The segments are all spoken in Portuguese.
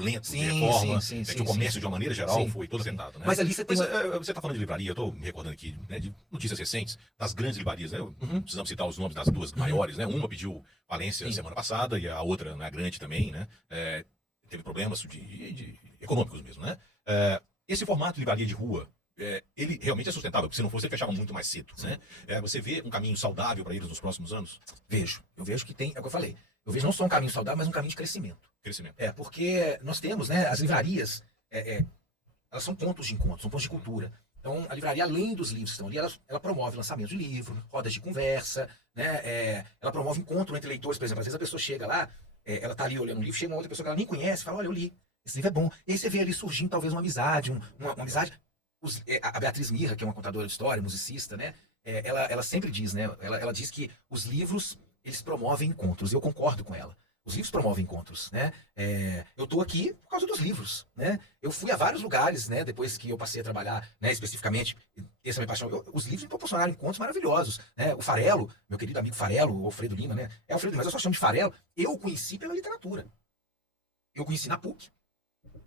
turbulento, de Sim, reforma, sim, sim, que o sim, comércio, sim. de uma maneira geral, Sim, foi todo sim. afetado, né? Mas ali você tem Mas uma... você está falando de livraria, eu estou me recordando aqui, né, de notícias recentes, das grandes livrarias, né? Uhum. Precisamos citar os nomes das duas maiores, né? Uma pediu falência Sim. semana passada e a outra, né, a grande também, né? Teve problemas econômicos mesmo, né? Esse formato de livraria de rua, ele realmente é sustentável, porque se não fosse, ele fechava muito mais cedo, né? Você vê um caminho saudável para eles nos próximos anos? Vejo. Eu vejo que tem, é o que eu falei. Eu vejo não só um caminho saudável, mas um caminho de crescimento. Crescimento. Porque nós temos, né, as livrarias, elas são pontos de encontro, são pontos de cultura. Então, a livraria, além dos livros que estão ali, ela promove lançamento de livro, rodas de conversa, né, ela promove encontro entre leitores, por exemplo. Às vezes a pessoa chega lá, ela tá ali olhando um livro, chega uma outra pessoa que ela nem conhece, fala, olha, eu li, esse livro é bom. E aí você vê ali surgindo talvez uma amizade, uma amizade. A Beatriz Mirra, que é uma contadora de história, musicista, né, ela sempre diz, né, ela diz que os livros, eles promovem encontros, e eu concordo com ela. Os livros promovem encontros, né? Eu estou aqui por causa dos livros, né? Eu fui a vários lugares, né? Depois que eu passei a trabalhar, né? Especificamente, essa é a minha paixão. Os livros me proporcionaram encontros maravilhosos, né? O Farelo, meu querido amigo Farelo, o Alfredo Lima, né? É Alfredo, mas eu só chamo de Farelo. Eu o conheci pela literatura. Eu conheci na PUC.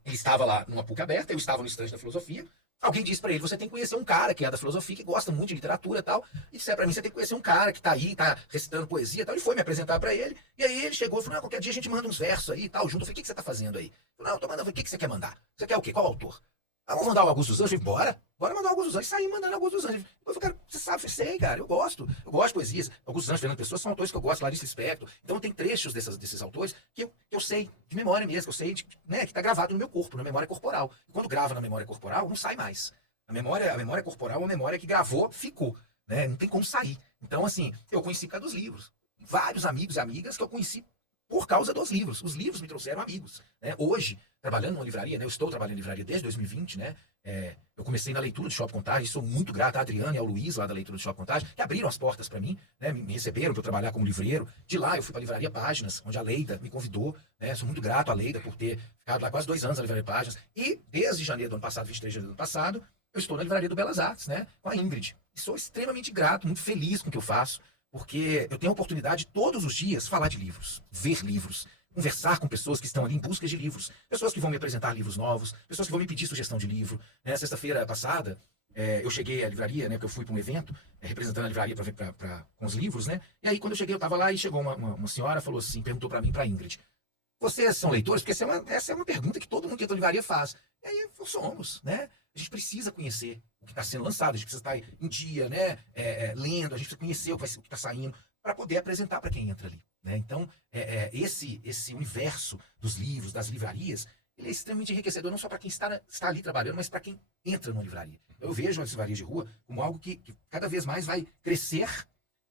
Ele estava lá numa PUC aberta, eu estava no estande da filosofia. Alguém disse para ele, você tem que conhecer um cara que é da filosofia, que gosta muito de literatura e tal. E disseram para mim, você tem que conhecer um cara que tá aí, tá recitando poesia e tal. Ele foi me apresentar para ele. E aí ele chegou e falou, qualquer dia a gente manda uns versos aí e tal, junto. Eu falei, o que você tá fazendo aí? Eu falei, não, eu tô mandando. Eu falei, o que você quer mandar? Você quer o quê? Qual autor? Ah, vamos mandar o Augusto dos Anjos? Eu falei, bora mandar o Augusto dos Anjos. E saí mandando o Augusto dos Anjos. Eu falei, cara, você sabe, eu sei, cara, eu gosto de poesias. Augusto dos Anjos, Fernando Pessoa são autores que eu gosto, Clarice Lispector. Então tem trechos desses autores que eu sei, de memória mesmo, que eu sei, né, que tá gravado no meu corpo, na memória corporal. E quando grava na memória corporal, não sai mais. A memória corporal é uma memória que gravou, ficou, né? Não tem como sair. Então, assim, eu conheci por causa dos livros. Vários amigos e amigas que eu conheci por causa dos livros. Os livros me trouxeram amigos, né? Hoje, trabalhando numa livraria, né? Eu estou trabalhando em livraria desde 2020, né? Eu comecei na leitura do Shopping Contagem, sou muito grato à Adriana e ao Luiz, lá da leitura do Shopping Contagem, que abriram as portas para mim, né? Me receberam para eu trabalhar como livreiro. De lá, eu fui para a Livraria Páginas, onde a Leida me convidou, né? Sou muito grato à Leida por ter ficado lá quase 2 anos na Livraria Páginas. E desde janeiro do ano passado, 23 de janeiro do ano passado, eu estou na Livraria do Belas Artes, né? Com a Ingrid. E sou extremamente grato, muito feliz com o que eu faço, porque eu tenho a oportunidade de todos os dias falar de livros, ver livros, conversar com pessoas que estão ali em busca de livros, pessoas que vão me apresentar livros novos, pessoas que vão me pedir sugestão de livro. Né? Sexta-feira passada, eu cheguei à livraria, né? Porque eu fui para um evento, representando a livraria com os livros, né? E aí, quando eu cheguei, eu estava lá e chegou uma senhora, falou assim, perguntou para mim, para Ingrid, vocês são leitores? Porque essa é uma pergunta que todo mundo que entra na livraria faz. E aí, somos, né? A gente precisa conhecer o que está sendo lançado, a gente precisa estar em dia, né? Lendo, a gente precisa conhecer o que está saindo, para poder apresentar para quem entra ali. Né? Então, esse universo dos livros, das livrarias, ele é extremamente enriquecedor, não só para quem está ali trabalhando, mas para quem entra numa livraria. Eu vejo as livrarias de rua como algo que cada vez mais vai crescer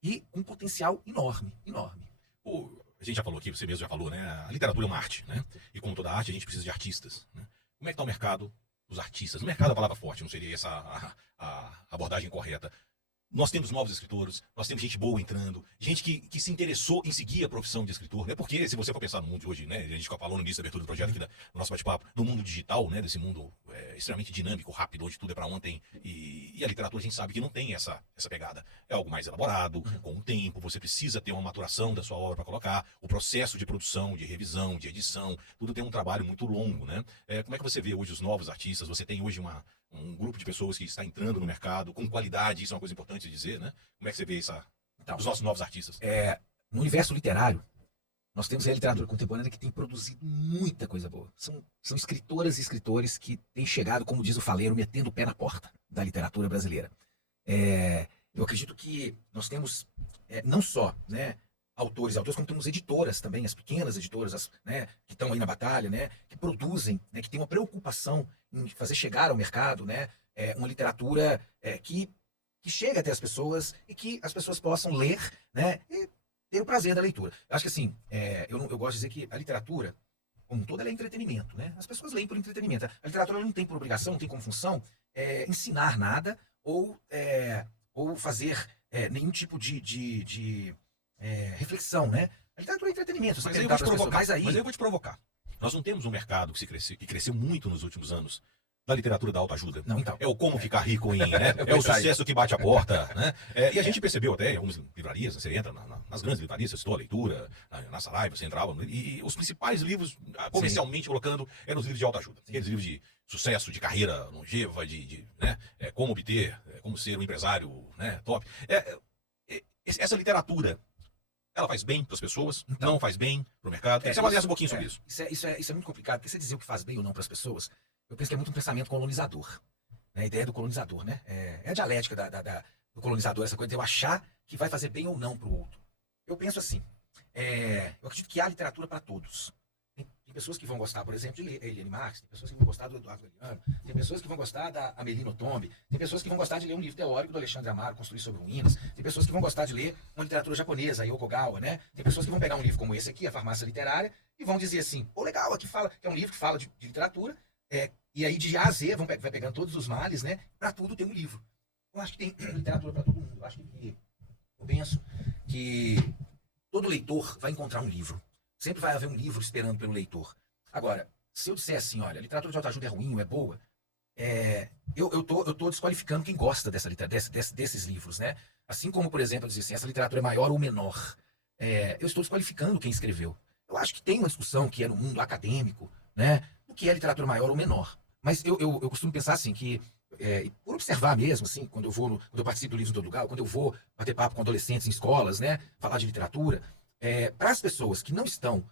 e com um potencial enorme, enorme. A gente já falou aqui, você mesmo já falou, né? A literatura é uma arte, né? E como toda arte, a gente precisa de artistas. Né? Como é que está o mercado dos artistas? O mercado é a palavra forte, não seria essa a abordagem correta. Nós temos novos escritores, nós temos gente boa entrando, gente que se interessou em seguir a profissão de escritor, né? Porque se você for pensar no mundo de hoje, né? A gente falou no início da abertura do projeto aqui do nosso bate-papo, no mundo digital, né? Desse mundo extremamente dinâmico, rápido, onde tudo é para ontem, e a literatura a gente sabe que não tem essa pegada. É algo mais elaborado, com o tempo, você precisa ter uma maturação da sua obra para colocar, o processo de produção, de revisão, de edição, tudo tem um trabalho muito longo, né? Como é que você vê hoje os novos artistas? Você tem hoje um grupo de pessoas que está entrando no mercado com qualidade, isso é uma coisa importante de dizer, né? Como é que você vê os nossos novos artistas? No universo literário, nós temos a literatura contemporânea que tem produzido muita coisa boa. São escritoras e escritores que têm chegado, como diz o Faleiro, metendo o pé na porta da literatura brasileira. Eu acredito que nós temos não só, né, autores, como temos editoras também, as pequenas editoras, né, que estão aí na batalha, né, que produzem, né, que têm uma preocupação em fazer chegar ao mercado, né, uma literatura que chegue até as pessoas e que as pessoas possam ler, né, e ter o prazer da leitura. Eu acho que assim, eu gosto de dizer que a literatura, como um todo, ela é entretenimento, né? As pessoas leem por entretenimento. A literatura não tem por obrigação, não tem como função ensinar nada ou fazer nenhum tipo de reflexão, né? A literatura é entretenimento. Mas eu vou te provocar. Nós não temos um mercado que cresceu muito nos últimos anos da literatura da autoajuda. Não, então. É o como ficar rico em, né? É o sucesso que bate a porta, né? E a gente percebeu até em algumas livrarias, você entra nas grandes livrarias, você citou a leitura, na Saraiva, você entrava, e os principais livros, comercialmente colocando, eram os livros de autoajuda. Aqueles livros de sucesso, de carreira longeva, né? Como obter, como ser um empresário, né? Top. Essa literatura, ela faz bem para as pessoas, não faz bem para o mercado. Você avaliasse um pouquinho sobre isso. Isso é muito complicado, porque você dizer o que faz bem ou não para as pessoas, eu penso que é muito um pensamento colonizador. Né? A ideia do colonizador, né? É a dialética do colonizador, essa coisa de eu achar que vai fazer bem ou não para o outro. Eu penso assim, eu acredito que há literatura para todos. Tem pessoas que vão gostar, por exemplo, de ler Eliane Marx, tem pessoas que vão gostar do Eduardo Galeano, tem pessoas que vão gostar da Amélie Nothomb, tem pessoas que vão gostar de ler um livro teórico do Alexandre Amaro, Construir sobre Ruínas, tem pessoas que vão gostar de ler uma literatura japonesa, Yoko Gawa, né? Tem pessoas que vão pegar um livro como esse aqui, A Farmácia Literária, e vão dizer assim, pô, legal, aqui fala, que é um livro que fala de literatura, e aí de A a Z vai pegando todos os males, né? Para tudo tem um livro. Eu acho que tem literatura para todo mundo. Eu penso que todo leitor vai encontrar um livro. Sempre vai haver um livro esperando pelo leitor. Agora, se eu disser assim, olha, a literatura de autoajuda é ruim ou é boa, eu tô desqualificando quem gosta desses livros, né? Assim como, por exemplo, eu dizer assim, essa literatura é maior ou menor. Eu estou desqualificando quem escreveu. Eu acho que tem uma discussão que é no mundo acadêmico, né? O que é literatura maior ou menor. Mas eu costumo pensar assim, que por observar mesmo, assim, quando eu participo do Livro em Todo Lugar, quando eu vou bater papo com adolescentes em escolas, né? Falar de literatura, para as pessoas que não estão,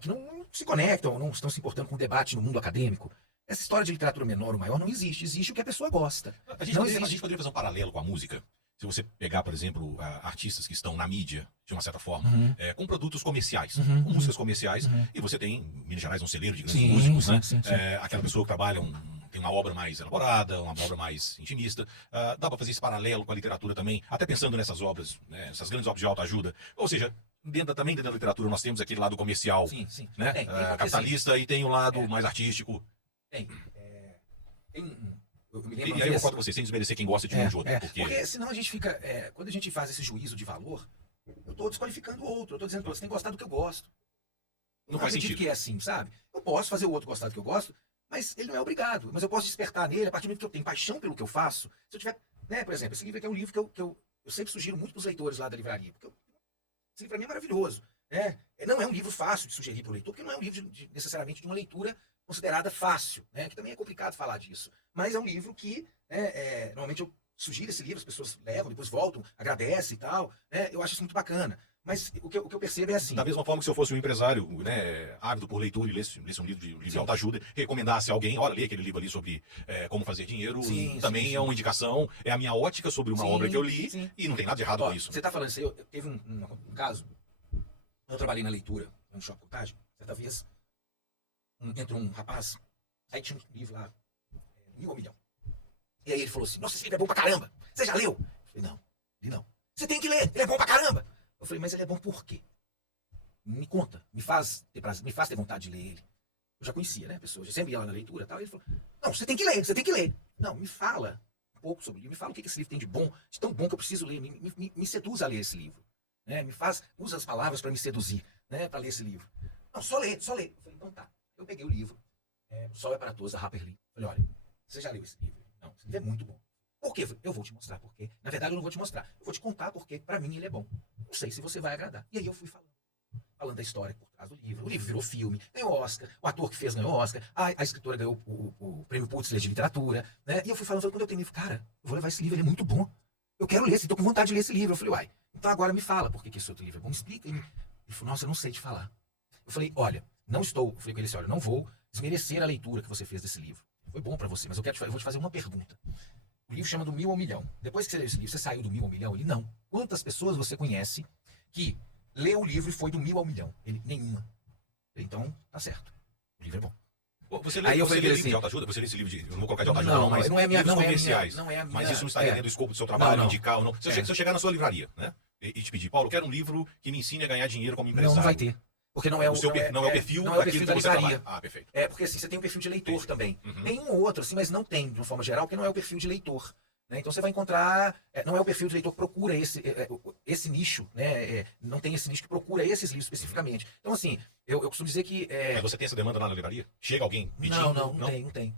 que não se conectam, não estão se importando com o debate no mundo acadêmico, essa história de literatura menor ou maior não existe. Existe o que a pessoa gosta. A gente poderia fazer um paralelo com a música. Se você pegar, por exemplo, artistas que estão na mídia, de uma certa forma, com produtos comerciais, com músicas comerciais, e você tem, em Minas Gerais, um celeiro de grandes músicos, né? Sim. Aquela pessoa que trabalha, tem uma obra mais elaborada, uma obra mais intimista. Dá para fazer esse paralelo com a literatura também, até pensando nessas obras, né, essas grandes obras de autoajuda. Ou seja, também dentro da literatura nós temos aquele lado comercial, né? Tem, capitalista, e tem o lado mais artístico. Tem E aí eu conto você, sem desmerecer quem gosta de um de outro. Porque senão a gente fica. Quando a gente faz esse juízo de valor, eu estou desqualificando o outro. Eu estou dizendo que você tem que gostar do que eu gosto. Não faz sentido. Que é assim, sabe? Eu posso fazer o outro gostar do que eu gosto, mas ele não é obrigado. Mas eu posso despertar nele a partir do momento que eu tenho paixão pelo que eu faço. Se eu tiver. Né, por exemplo, esse livro aqui é um livro que eu sempre sugiro muito para os leitores lá da livraria. Porque esse livro para mim é maravilhoso. Não é um livro fácil de sugerir para o leitor, porque não é um livro necessariamente de uma leitura considerada fácil, né? Que também é complicado falar disso. Mas é um livro que, normalmente eu sugiro esse livro, as pessoas levam, depois voltam, agradecem e tal. Eu acho isso muito bacana. Mas o que eu percebo é assim. Da mesma forma que se eu fosse um empresário, né, ávido por leitura e lesse um livro de autoajuda, recomendasse a alguém, olha, lê aquele livro ali sobre como fazer dinheiro, também é uma indicação, é a minha ótica sobre uma obra que eu li, e não tem nada de errado com isso. Você está falando isso aí, teve um caso, eu trabalhei na leitura, no Shopping Contagem, certa vez, entrou um rapaz, aí tinha um livro lá, 1.000 ou 1 milhão. E aí ele falou assim, nossa, esse livro é bom pra caramba, você já leu? Eu falei, não, li não. Você tem que ler, ele é bom pra caramba. Eu falei, mas ele é bom por quê? Me conta, me faz ter vontade de ler ele. Eu já conhecia, né, a pessoa, já sempre ia lá na leitura e tal, e ele falou, não, você tem que ler. Não, me fala um pouco sobre o livro, me fala o que esse livro tem de bom, de tão bom que eu preciso ler, me seduz a ler esse livro. Né, usa as palavras para me seduzir, né, para ler esse livro. Não, só ler. Eu falei, então tá. Eu peguei o livro, O Sol é para Todos, da Harper Lee. Falei, olha, você já leu esse livro? Não, esse livro é muito bom. Por quê? Eu vou te mostrar por quê. Na verdade, eu não vou te mostrar. Eu vou te contar porque, para mim, ele é bom. Não sei se você vai agradar. E aí eu fui falando da história por trás do livro. O livro virou filme, ganhou Oscar. O ator que fez ganhou Oscar. A escritora ganhou o prêmio Pulitzer de literatura. Né? E eu fui falando, quando eu tenho livro, cara, eu vou levar esse livro, ele é muito bom. Eu quero ler, estou com vontade de ler esse livro. Eu falei, uai, então agora me fala por que esse outro livro é bom. Me explica. Ele falou, nossa, eu não sei te falar. Eu falei, olha, eu falei com ele assim, olha, não vou desmerecer a leitura que você fez desse livro. Foi bom para você, mas eu vou te fazer uma pergunta. O livro chama Do 1.000 ao 1 milhão. Depois que você leu esse livro, você saiu do 1.000 ao 1 milhão? Ele, não. Quantas pessoas você conhece que leu o livro e foi do 1.000 ao 1 milhão? Ele, nenhuma. Então, tá certo. O livro é bom. Você lê livro de autoajuda? Você lê esse livro de... Eu não vou colocar de autoajuda, não, mas não é livros comerciais. Não é a minha... Mas isso não estaria dentro do escopo do seu trabalho, indicar ou não. Se eu chegar na sua livraria, né? E te pedir, Paulo, eu quero um livro que me ensine a ganhar dinheiro como empresário. Não vai ter. Porque não é o perfil da livraria. Ah, perfeito. Porque assim, você tem um perfil de leitor também. Nenhum outro, assim, mas não tem, de uma forma geral, porque não é o perfil de leitor. né? Então você vai encontrar, não é o perfil do leitor que procura esse nicho, né? Não tem esse nicho que procura esses livros especificamente. Então assim, eu costumo dizer que... Mas você tem essa demanda lá na livraria? Chega alguém pedindo? Não tem.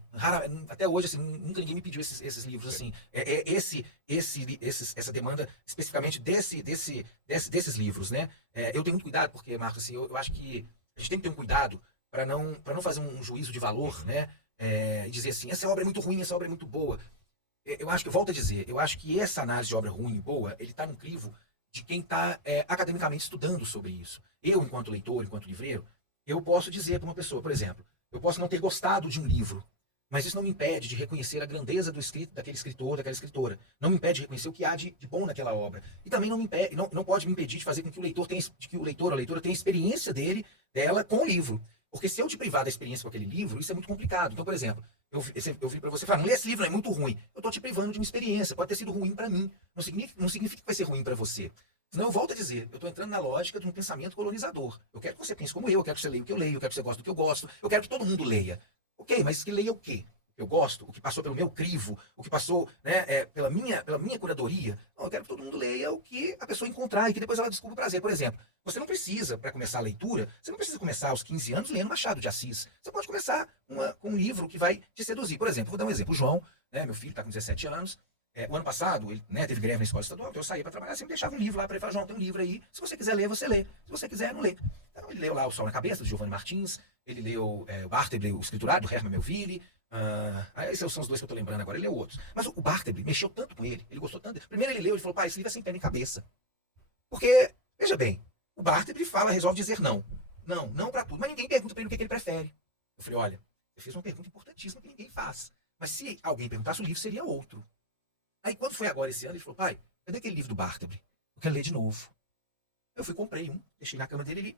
Até hoje, assim, nunca ninguém me pediu esses livros, assim. Essa demanda especificamente desses livros, né? Eu tenho muito cuidado, porque, Marcos, assim, eu acho que a gente tem que ter um cuidado para não fazer um juízo de valor, né? E dizer assim, essa obra é muito ruim, essa obra é muito boa. Eu acho que, eu volto a dizer, eu acho que essa análise de obra ruim e boa, ele está no crivo de quem está academicamente estudando sobre isso. Eu, enquanto leitor, enquanto livreiro, eu posso dizer para uma pessoa, por exemplo, eu posso não ter gostado de um livro, mas isso não me impede de reconhecer a grandeza do escrito daquele escritor, daquela escritora. Não me impede de reconhecer o que há de bom naquela obra. E também não pode me impedir de fazer com que o leitor ou a leitora tenha a experiência dela com o livro. Porque se eu te privar da experiência com aquele livro, isso é muito complicado. Então, por exemplo, eu vim para você falar, não lê esse livro, é muito ruim. Eu estou te privando de uma experiência. Pode ter sido ruim para mim. Não significa que vai ser ruim para você. Senão eu volto a dizer, eu estou entrando na lógica de um pensamento colonizador. Eu quero que você pense como eu quero que você leia o que eu leio, eu quero que você goste do que eu gosto, eu quero que todo mundo leia. Ok, mas que leia o quê? Eu gosto, o que passou pelo meu crivo, o que passou, né, pela minha curadoria. Não, eu quero que todo mundo leia o que a pessoa encontrar e que depois ela descubra o prazer. Por exemplo, você não precisa, para começar a leitura, você não precisa começar aos 15 anos lendo Machado de Assis. Você pode começar com um livro que vai te seduzir. Por exemplo, vou dar um exemplo. O João, né, meu filho está com 17 anos, o ano passado, ele, né, teve greve na escola estadual, então eu saía para trabalhar, sempre deixava um livro lá para ele falar, João, tem um livro aí, se você quiser ler, você lê. Se você quiser, não lê. Então ele leu lá O Sol na Cabeça, do Giovanni Martins, ele leu o Bartleby, o escriturado, do Herman Melville. Esses são os dois que eu tô lembrando agora, ele leu outros. Mas o Bartleby mexeu tanto com ele gostou tanto. Primeiro ele leu, ele falou, pai, esse livro é sem pé nem cabeça. Porque, veja bem, o Bartleby resolve dizer não. Não para tudo. Mas ninguém pergunta para ele o que ele prefere. Eu falei, olha, você fez uma pergunta importantíssima que ninguém faz. Mas se alguém perguntasse, o livro seria outro. Aí quando foi agora esse ano, ele falou, pai, cadê aquele livro do Bartleby? Eu quero ler de novo. Eu fui, comprei um, deixei na cama dele,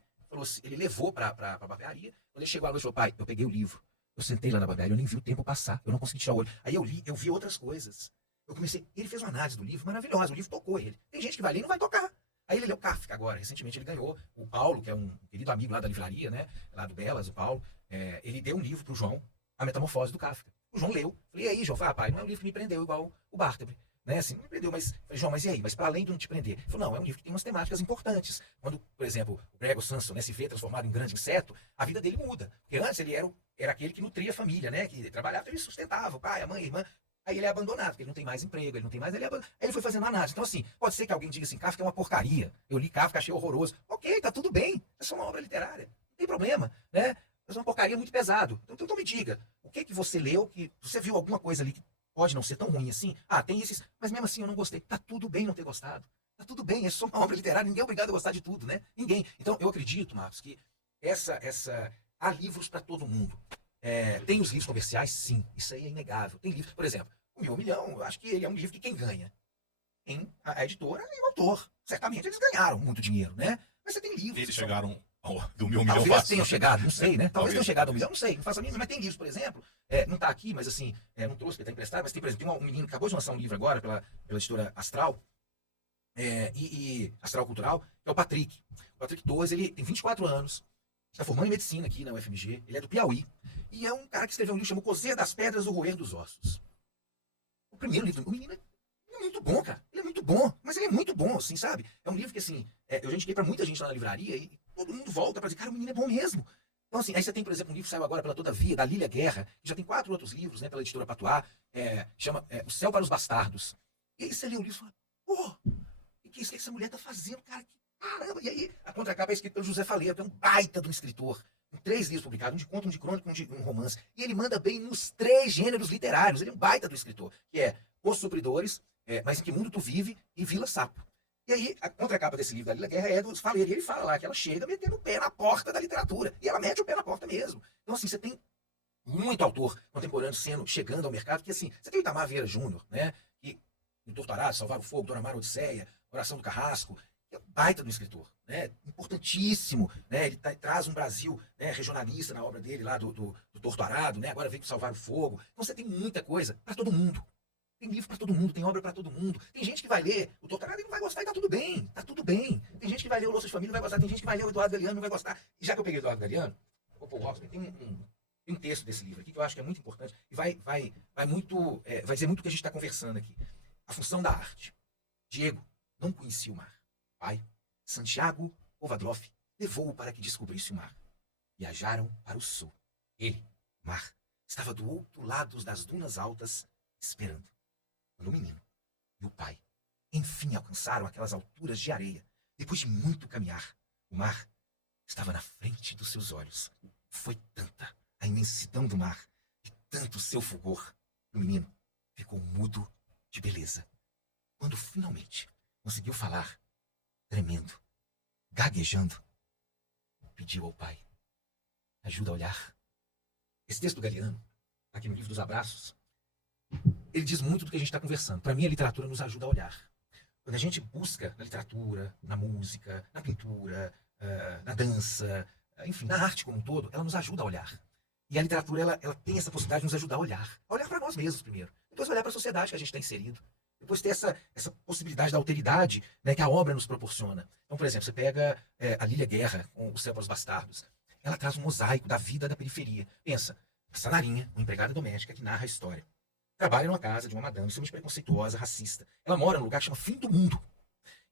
ele levou pra barbearia. Quando ele chegou à noite, ele falou, pai, eu peguei o livro. Eu sentei lá na barbearia, eu nem vi o tempo passar, eu não consegui tirar o olho. Aí eu li, eu vi outras coisas. Eu comecei, ele fez uma análise do livro maravilhosa, o livro tocou ele. Tem gente que vai ler e não vai tocar. Aí ele leu Kafka agora, recentemente ele ganhou. O Paulo, que é um querido amigo lá da livraria, né, lá do Belas, o Paulo, ele deu um livro pro João, A Metamorfose do Kafka. O João leu. Falei, e aí, João? Falei, pai, não é um livro que me prendeu igual o Bartleby. Né, assim, não me prendeu, mas, falei, João, mas e aí? Mas para além de não te prender? Ele falou, não, é um livro que tem umas temáticas importantes. Quando, por exemplo, o Gregor Samsa, né, se vê transformado em grande inseto, a vida dele muda. Porque antes ele era aquele que nutria a família, né, que trabalhava, ele sustentava o pai, a mãe, a irmã. Aí ele é abandonado, porque ele não tem mais emprego, ele não tem mais, aí ele foi fazendo análise. Então, assim, pode ser que alguém diga assim, Kafka é uma porcaria. Eu li Kafka, achei horroroso. Ok, tá tudo bem, é só uma obra literária. Não tem problema, né? É uma porcaria muito pesado. Então me diga, o que você leu, que você viu alguma coisa ali que pode não ser tão ruim assim? Tem esses, mas mesmo assim eu não gostei. Tá tudo bem não ter gostado. Tá tudo bem, é só uma obra literária, ninguém é obrigado a gostar de tudo, né? Ninguém. Então, eu acredito, Marcos, que há livros para todo mundo. Tem os livros comerciais? Sim, isso aí é inegável. Tem livros, por exemplo, o Mil Milhão, eu acho que ele é um livro que quem ganha? A editora e o autor. Certamente eles ganharam muito dinheiro, né? Mas você tem livros. Eles chegaram do Mil Milhão Talvez fácil. tenham chegado, não sei, né? Talvez tenham chegado ao milhão, não sei, não faço a mínima, mas tem livros, por exemplo, não está aqui, mas assim, não trouxe porque está emprestado, mas tem, por exemplo, tem um menino que acabou de lançar um livro agora pela editora Astral, Astral Cultural, que é o Patrick. O Patrick Torres, ele tem 24 anos, está formando em medicina aqui na UFMG, ele é do Piauí, e é um cara que escreveu um livro chamado Cozer das Pedras, o Roer dos Ossos. O primeiro livro, o menino é muito bom, cara, ele é muito bom, mas ele é muito bom, assim, sabe? É um livro que, assim, eu já indiquei para muita gente lá na livraria e todo mundo volta para dizer, cara, o menino é bom mesmo. Então, assim, aí você tem, por exemplo, um livro que saiu agora pela Todavia, da Lília Guerra, que já tem 4 outros livros, né, pela editora Patuá, chama O Céu para os Bastardos. E aí você lê o livro e fala, pô, o que essa mulher tá fazendo, cara? Caramba! E aí, a contracapa é escrita pelo José Faleiro, que é um baita de um escritor. Com 3 livros publicados, um de conto, um de crônica, um romance. E ele manda bem nos 3 gêneros literários. Ele é um baita do escritor, que é Os Supridores, Mas em Que Mundo Tu Vive e Vila Sapo. E aí, a contracapa desse livro da Lília Guerra é do Faleiro. E ele fala lá que ela chega metendo o pé na porta da literatura. E ela mete o pé na porta mesmo. Então, assim, você tem muito autor contemporâneo chegando ao mercado, que assim, você tem o Itamar Vieira Júnior, né? Que em Torturado, Salvar o Fogo, Dona Mara Odisseia, Oração do Carrasco, que é um baita do escritor, né? Importantíssimo, né? Ele traz um Brasil, né, regionalista na obra dele lá do Torturado, né? Agora vem com Salvar o Fogo. Então você tem muita coisa para todo mundo. Tem livro para todo mundo, tem obra para todo mundo. Tem gente que vai ler o Torturado e não vai gostar e tá tudo bem. Tá tudo bem. Tem gente que vai ler o Louça de Família e não vai gostar. Tem gente que vai ler o Eduardo Galeano e não vai gostar. E já que eu peguei o Eduardo Galeano, vou pôr o óculos, tem um texto desse livro aqui que eu acho que é muito importante e vai dizer muito o que a gente está conversando aqui. a função da arte. Diego não conhecia o mar. Pai, Santiago Kovadlov, levou-o para que descobrisse o mar. Viajaram para o sul. Ele, mar, estava do outro lado das dunas altas, esperando. Quando o menino e o pai, enfim, alcançaram aquelas alturas de areia, depois de muito caminhar, o mar estava na frente dos seus olhos. Foi tanta a imensidão do mar e tanto o seu fulgor. O menino ficou mudo de beleza. Quando finalmente conseguiu falar, tremendo, gaguejando, pediu ao pai ajuda a olhar. Esse texto do Galeano, aqui no livro dos Abraços, ele diz muito do que a gente está conversando. Para mim, a literatura nos ajuda a olhar. Quando a gente busca na literatura, na música, na pintura, na dança, enfim, na arte como um todo, ela nos ajuda a olhar. E a literatura, ela tem essa possibilidade de nos ajudar a olhar. A olhar para nós mesmos primeiro. Depois olhar para a sociedade que a gente está inserido. Depois ter essa possibilidade da alteridade, né, que a obra nos proporciona. Então, por exemplo, você pega a Lília Guerra, com Os Séculos Bastardos. Ela traz um mosaico da vida da periferia. Pensa, a Sanarinha, uma empregada doméstica que narra a história. Trabalha numa casa de uma madame extremamente preconceituosa, racista. Ela mora num lugar que chama Fim do Mundo.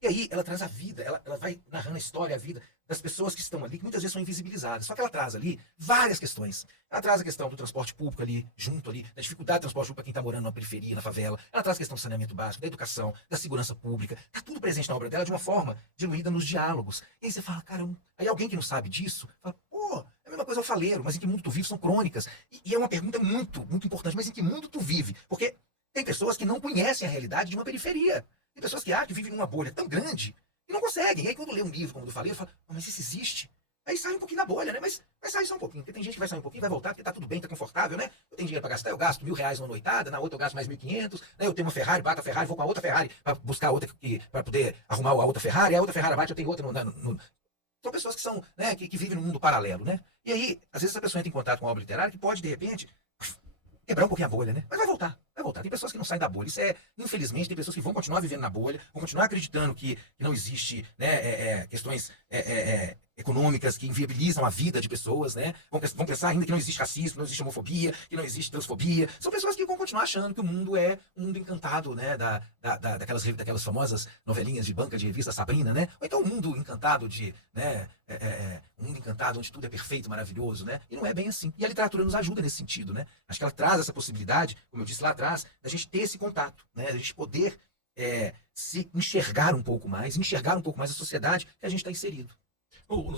E aí ela traz a vida, ela vai narrando a história, a vida das pessoas que estão ali, que muitas vezes são invisibilizadas. Só que ela traz ali várias questões. Ela traz a questão do transporte público ali, junto ali, da dificuldade do transporte público para quem está morando na periferia, na favela. Ela traz a questão do saneamento básico, da educação, da segurança pública. Está tudo presente na obra dela de uma forma diluída nos diálogos. E aí você fala, caramba, aí alguém que não sabe disso, fala, pô, é a mesma coisa ao faleiro, mas em que mundo tu vive são crônicas. E é uma pergunta muito, muito importante, mas em que mundo tu vive? Porque tem pessoas que não conhecem a realidade de uma periferia. Tem pessoas que acham que vivem numa bolha tão grande e não conseguem. E aí quando lê um livro como o do Faleiro, fala, mas isso existe. Aí sai um pouquinho da bolha, né? Mas vai sair só um pouquinho. Porque tem gente que vai sair um pouquinho, vai voltar, porque tá tudo bem, tá confortável, né? Eu tenho dinheiro pra gastar, eu gasto R$1.000 numa noitada, na outra eu gasto mais 1.500, né? Eu tenho uma Ferrari, bato a Ferrari, vou com a outra Ferrari pra buscar outra, pra poder arrumar a outra Ferrari, a outra Ferrari bate, eu tenho outra São pessoas que são, né, que vivem num mundo paralelo, né? E aí, às vezes a pessoa entra em contato com uma obra literária que pode, de repente, quebrar um pouquinho a bolha, né? Mas vai voltar, vai voltar. Tem pessoas que não saem da bolha. Isso infelizmente, tem pessoas que vão continuar vivendo na bolha, vão continuar acreditando que não existe, né, questões econômicas que inviabilizam a vida de pessoas, né? Vão pensar ainda que não existe racismo, que não existe homofobia, que não existe transfobia. São pessoas que vão continuar achando que o mundo é um mundo encantado, né? Daquelas famosas novelinhas de banca de revista Sabrina, né? Ou então um mundo encantado de, né? Um mundo encantado onde tudo é perfeito, maravilhoso, né? E não é bem assim. E a literatura nos ajuda nesse sentido, né? Acho que ela traz essa possibilidade, como eu disse lá atrás, da gente ter esse contato, né? Da gente poder se enxergar um pouco mais a sociedade que a gente está inserido. No